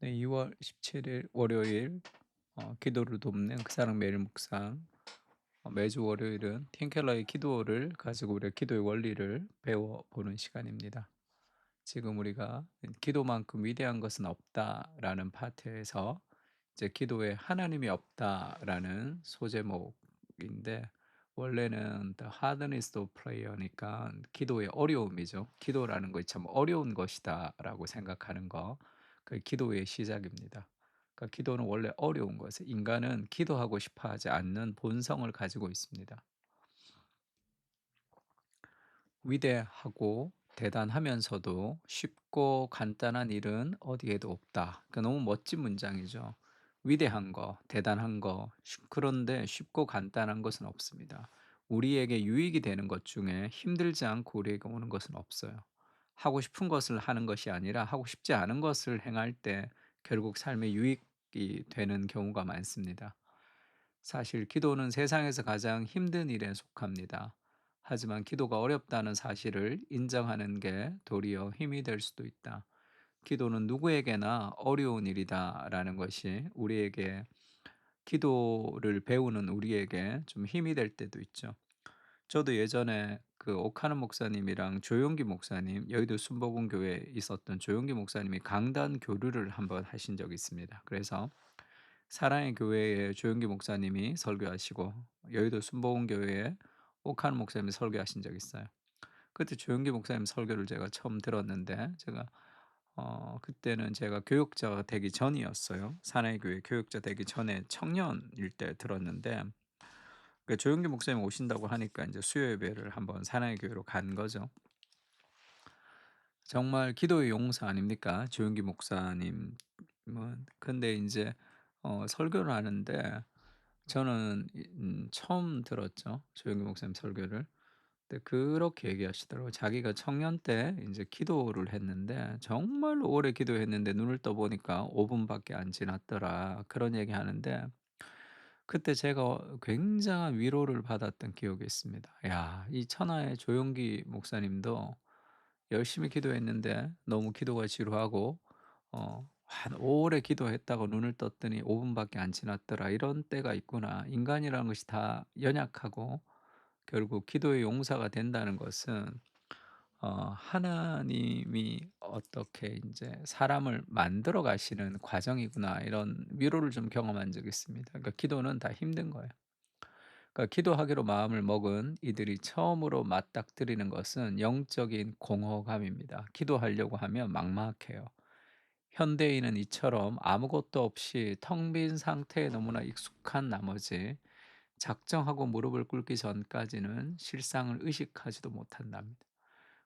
네, 2월 17일 월요일 기도를 돕는 그 사람 매일 묵상. 매주 월요일은 팀켈러의 기도를 가지고 우리가 기도의 원리를 배워보는 시간입니다. 지금 우리가 기도만큼 위대한 것은 없다라는 파트에서 이제 기도에 하나님이 없다라는 소제목인데, 원래는 The Hardness of Prayer니까 기도의 어려움이죠. 기도라는 것이 참 어려운 것이다라고 생각하는 거, 그 기도의 시작입니다. 그러니까 기도는 원래 어려운 것을, 인간은 기도하고 싶어 하지 않는 본성을 가지고 있습니다. 위대하고 대단하면서도 쉽고 간단한 일은 어디에도 없다. 그 너무 멋진 문장이죠. 위대한 거, 대단한 거, 그런데 쉽고 간단한 것은 없습니다. 우리에게 유익이 되는 것 중에 힘들지 않고 우리에게 오는 것은 없어요. 하고 싶은 것을 하는 것이 아니라 하고 싶지 않은 것을 행할 때 결국 삶에 유익이 되는 경우가 많습니다. 사실 기도는 세상에서 가장 힘든 일에 속합니다. 하지만 기도가 어렵다는 사실을 인정하는 게 도리어 힘이 될 수도 있다. 기도는 누구에게나 어려운 일이다라는 것이 우리에게, 기도를 배우는 우리에게 좀 힘이 될 때도 있죠. 저도 예전에 그 오카는 목사님이랑 조용기 목사님, 여의도 순복음교회에 있었던 조용기 목사님이 강단 교류를 한번 하신 적이 있습니다. 그래서 사랑의 교회에 조용기 목사님이 설교하시고 여의도 순복음교회에 옥한 목사님이 설교하신 적이 있어요. 그때 조용기 목사님 설교를 제가 처음 들었는데, 제가 그때는 제가 교육자가 되기 전이었어요. 사랑의 교회 교육자 되기 전에 청년일 때 들었는데, 그 조용기 목사님 오신다고 하니까 이제 수요 예배를 한번 사랑의 교회로 간 거죠. 정말 기도의 용사 아닙니까? 조용기 목사님은. 근데 인제 설교를 하는데 저는 처음 들었죠, 조용기 목사님 설교를. 근데 그렇게 얘기하시더라고요. 자기가 청년 때 인제 기도를 했는데 정말로 오래 기도했는데 눈을 떠 보니까 5 분밖에 안 지났더라. 그런 얘기하는데, 그때 제가 굉장한 위로를 받았던 기억이 있습니다. 야, 이 천하의 조용기 목사님도 열심히 기도했는데 너무 기도가 지루하고 한 오래 기도했다고 눈을 떴더니 5 분밖에 안 지났더라. 이런 때가 있구나. 인간이라는 것이 다 연약하고 결국 기도의 용사가 된다는 것은 하나님이 어떻게 인제 사람을 만들어 가시는 과정이구나, 이런 위로를 좀 경험한 적이 있습니다. 그러니까 기도는 다 힘든 거예요. 그러니까 기도하기로 마음을 먹은 이들이 처음으로 맞닥뜨리는 것은 영적인 공허감입니다. 기도하려고 하면 막막해요. 현대인은 이처럼 아무것도 없이 텅 빈 상태에 너무나 익숙한 나머지 작정하고 무릎을 꿇기 전까지는 실상을 의식하지도 못한답니다.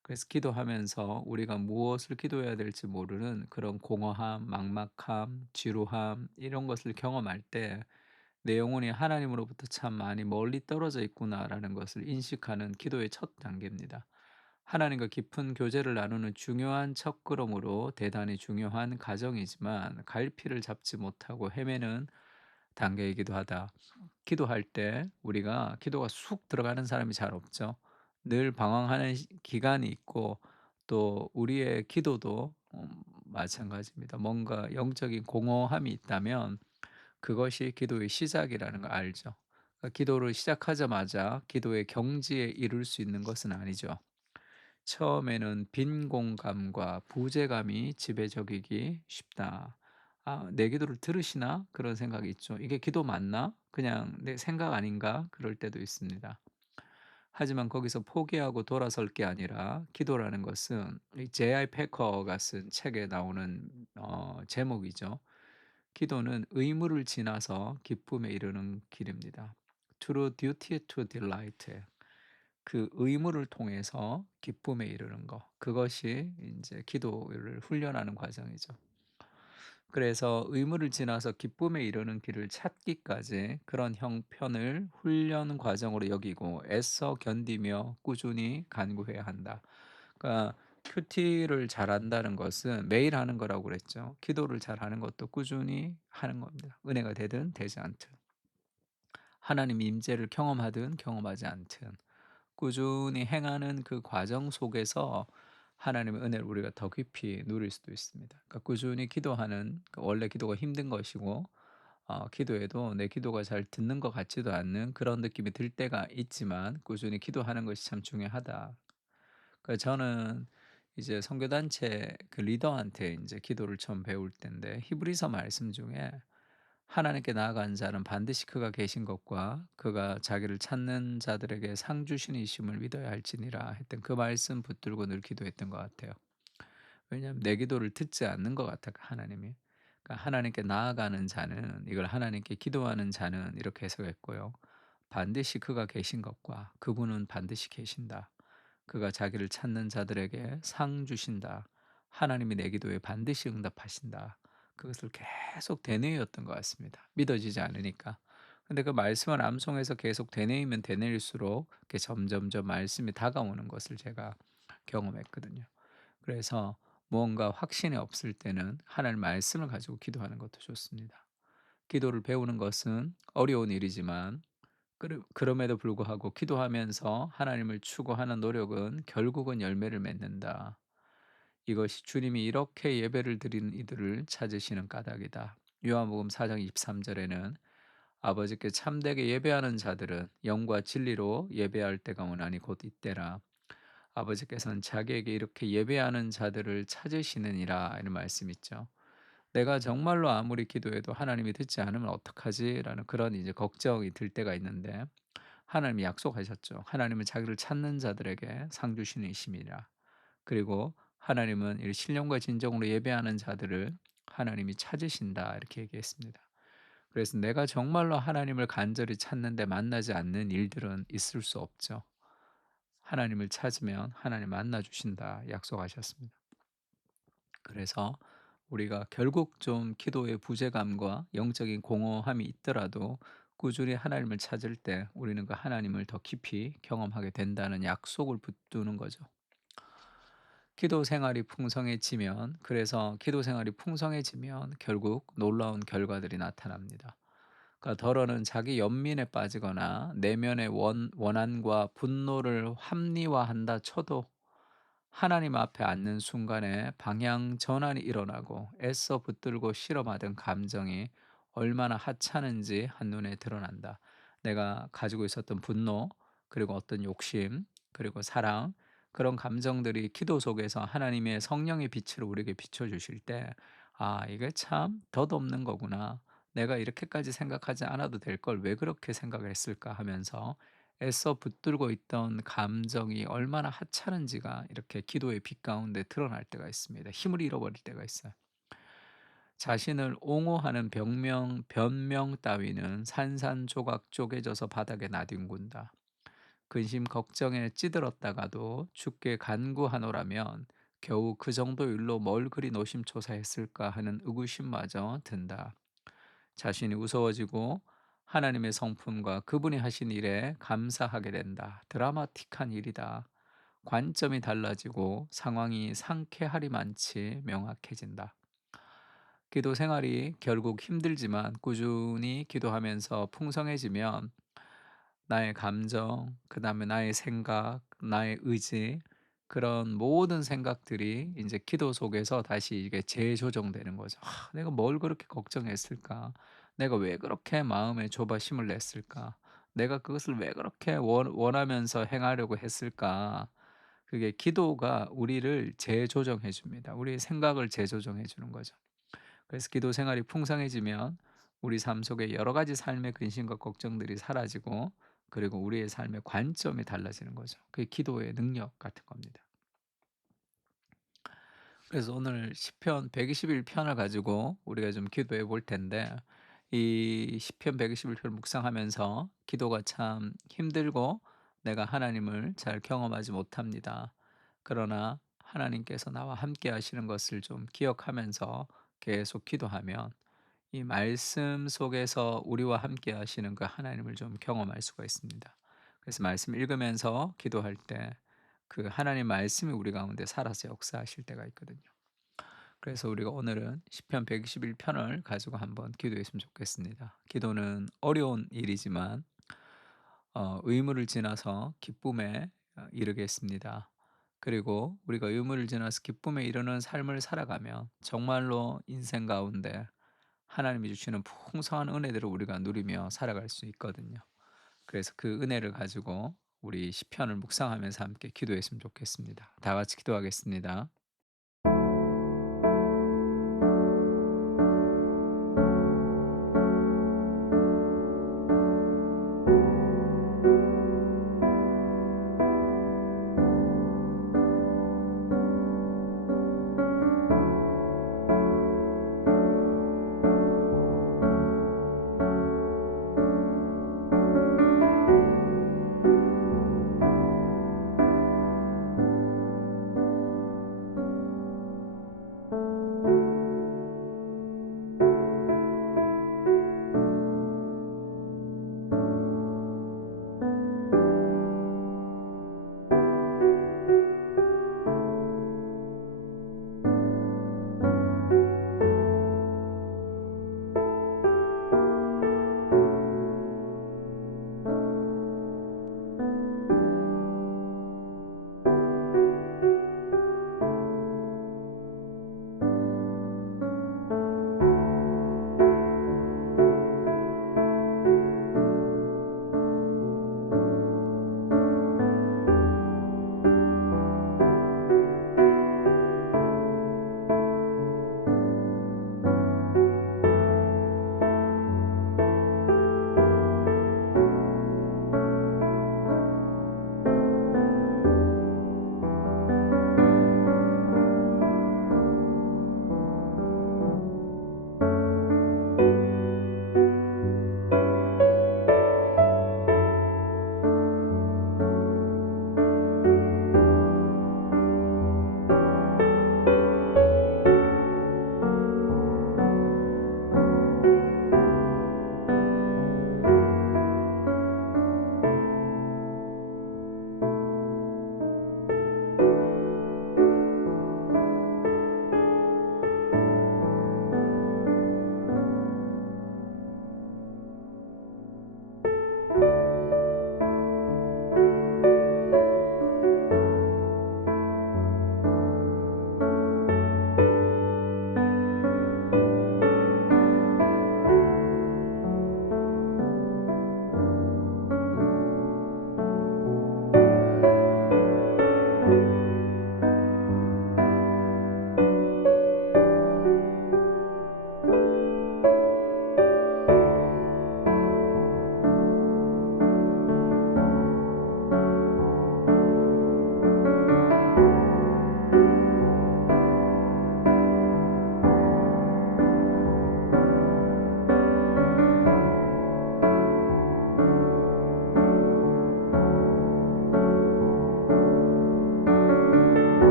그래서 기도하면서 우리가 무엇을 기도해야 될지 모르는 그런 공허함, 막막함, 지루함, 이런 것을 경험할 때 내 영혼이 하나님으로부터 참 많이 멀리 떨어져 있구나라는 것을 인식하는 기도의 첫 단계입니다. 하나님과 깊은 교제를 나누는 중요한 첫걸음으로 대단히 중요한 과정이지만 갈피를 잡지 못하고 헤매는 단계이기도 하다. 기도할 때 우리가 기도가 쑥 들어가는 사람이 잘 없죠. 늘 방황하는 기간이 있고, 또 우리의 기도도 마찬가지입니다. 뭔가 영적인 공허함이 있다면 그것이 기도의 시작이라는 걸 알죠. 그러니까 기도를 시작하자마자 기도의 경지에 이룰 수 있는 것은 아니죠. 처음에는 빈 공감과 부재감이 지배적이기 쉽다. '아, 내 기도를 들으시나?' 그런 생각이 있죠. '이게 기도 맞나? 그냥 내 생각 아닌가?' 그럴 때도 있습니다. 하지만 거기서 포기하고 돌아설 게 아니라, 기도라는 것은 이 J.I. 패커가 쓴 책에 나오는 제목이죠. 기도는 의무를 지나서 기쁨에 이르는 길입니다. Through duty to delight. 그 의무를 통해서 기쁨에 이르는 것. 그것이 인제 기도를 훈련하는 과정이죠. 그래서 의무를 지나서 기쁨에 이르는 길을 찾기까지 그런 형편을 훈련 과정으로 여기고 애써 견디며 꾸준히 간구해야 한다. 그러니까 큐티를 잘한다는 것은 매일 하는 거라고 그랬죠. 기도를 잘하는 것도 꾸준히 하는 겁니다. 은혜가 되든 되지 않든. 하나님 임재를 경험하든 경험하지 않든 꾸준히 행하는 그 과정 속에서 하나님의 은혜를 우리가 더 깊이 누릴 수도 있습니다. 그러니까 꾸준히 기도하는, 원래 기도가 힘든 것이고 기도해도 내 기도가 잘 듣는 것 같지도 않는 그런 느낌이 들 때가 있지만 꾸준히 기도하는 것이 참 중요하다. 저는 이제 선교단체 그 리더한테 이제 기도를 처음 배울 때인데, 히브리서 말씀 중에 하나님께 나아가는 자는 반드시 그가 계신 것과 그가 자기를 찾는 자들에게 상 주시니심을 믿어야 할지니라 했던 그 말씀 붙들고 늘 기도했던 것 같아요. 왜냐하면 내 기도를 듣지 않는 것 같아 하나님이. 그러니까 하나님께 나아가는 자는, 이걸 하나님께 기도하는 자는 이렇게 해석했고요. 반드시 그가 계신 것과 그분은 반드시 계신다. 그가 자기를 찾는 자들에게 상 주신다. 하나님이 내 기도에 반드시 응답하신다. 그것을 계속 되뇌였던 것 같습니다. 믿어지지 않으니까. 근데 그 말씀을 암송해서 계속 되뇌이면 되뇌일수록 이렇게 점점점 말씀이 다가오는 것을 제가 경험했거든요. 그래서 무언가 확신이 없을 때는 하나님 말씀을 가지고 기도하는 것도 좋습니다. 기도를 배우는 것은 어려운 일이지만 그럼에도 불구하고 기도하면서 하나님을 추구하는 노력은 결국은 열매를 맺는다. 이것이 주님이 이렇게 예배를 드리는 이들을 찾으시는 까닭이다. 요한복음 4장 23절에는 아버지께 참되게 예배하는 자들은 영과 진리로 예배할 때가 오나니 곧 이때라. 아버지께서는 자기에게 이렇게 예배하는 자들을 찾으시느니라, 이런 말씀 있죠. 내가 정말로 아무리 기도해도 하나님이 듣지 않으면 어떡하지라는 그런 이제 걱정이 들 때가 있는데, 하나님이 약속하셨죠. 하나님은 자기를 찾는 자들에게 상 주시는 이심이라. 그리고 하나님은 이 신령과 진정으로 예배하는 자들을 하나님이 찾으신다, 이렇게 얘기했습니다. 그래서 내가 정말로 하나님을 간절히 찾는데 만나지 않는 일들은 있을 수 없죠. 하나님을 찾으면 하나님 만나 주신다 약속하셨습니다. 그래서 우리가 결국 좀 기도의 부재감과 영적인 공허함이 있더라도 꾸준히 하나님을 찾을 때 우리는 그 하나님을 더 깊이 경험하게 된다는 약속을 붙드는 거죠. 기도 생활이 풍성해지면, 그래서 기도 생활이 풍성해지면 결국 놀라운 결과들이 나타납니다. 그러니까 더러는 자기 연민에 빠지거나 내면의 원한과 분노를 합리화한다 쳐도 하나님 앞에 앉는 순간에 방향 전환이 일어나고 애써 붙들고 실험하던 감정이 얼마나 하찮은지 한눈에 드러난다. 내가 가지고 있었던 분노, 그리고 어떤 욕심, 그리고 사랑, 그런 감정들이 기도 속에서 하나님의 성령의 빛을 우리에게 비춰주실 때, 아, 이게 참 덧없는 거구나. 내가 이렇게까지 생각하지 않아도 될 걸 왜 그렇게 생각을 했을까 하면서 애써 붙들고 있던 감정이 얼마나 하찮은지가 이렇게 기도의 빛 가운데 드러날 때가 있습니다. 힘을 잃어버릴 때가 있어요. 자신을 옹호하는 변명 따위는 산산조각 쪼개져서 바닥에 나뒹군다. 근심 걱정에 찌들었다가도 주께 간구하노라면 겨우 그 정도 일로 뭘 그리 노심초사했을까 하는 의구심마저 든다. 자신이 우스워지고 하나님의 성품과 그분이 하신 일에 감사하게 된다. 드라마틱한 일이다. 관점이 달라지고 상황이 상쾌하리만치 명확해진다. 기도 생활이 결국 힘들지만 꾸준히 기도하면서 풍성해지면 나의 감정, 그다음에 나의 생각, 나의 의지, 그런 모든 생각들이 이제 기도 속에서 다시 이게 재조정되는 거죠. '아, 내가 뭘 그렇게 걱정했을까? 내가 왜 그렇게 마음에 조바심을 냈을까? 내가 그것을 왜 그렇게 원하면서 행하려고 했을까?' 그게 기도가 우리를 재조정해 줍니다. 우리의 생각을 재조정해 주는 거죠. 그래서 기도 생활이 풍성해지면 우리 삶 속에 여러 가지 삶의 근심과 걱정들이 사라지고, 그리고 우리의 삶의 관점이 달라지는 거죠. 그게 기도의 능력 같은 겁니다. 그래서 오늘 시편 121 편을 가지고 우리가 좀 기도해 볼 텐데, 이 시편 121 편을 묵상하면서 기도가 참 힘들고 내가 하나님을 잘 경험하지 못합니다. 그러나 하나님께서 나와 함께 하시는 것을 좀 기억하면서 계속 기도하면 이 말씀 속에서 우리와 함께 하시는 그 하나님을 좀 경험할 수가 있습니다. 그래서 말씀 읽으면서 기도할 때 그 하나님 말씀이 우리 가운데 살아서 역사하실 때가 있거든요. 그래서 우리가 오늘은 시편 121 편을 가지고 한번 기도했으면 좋겠습니다. 기도는 어려운 일이지만 의무를 지나서 기쁨에 이르겠습니다. 그리고 우리가 유물을 지나서 기쁨에 이르는 삶을 살아가면 정말로 인생 가운데 하나님이 주시는 풍성한 은혜들을 우리가 누리며 살아갈 수 있거든요. 그래서 그 은혜를 가지고 우리 시편을 묵상하면서 함께 기도했으면 좋겠습니다. 다 같이 기도하겠습니다.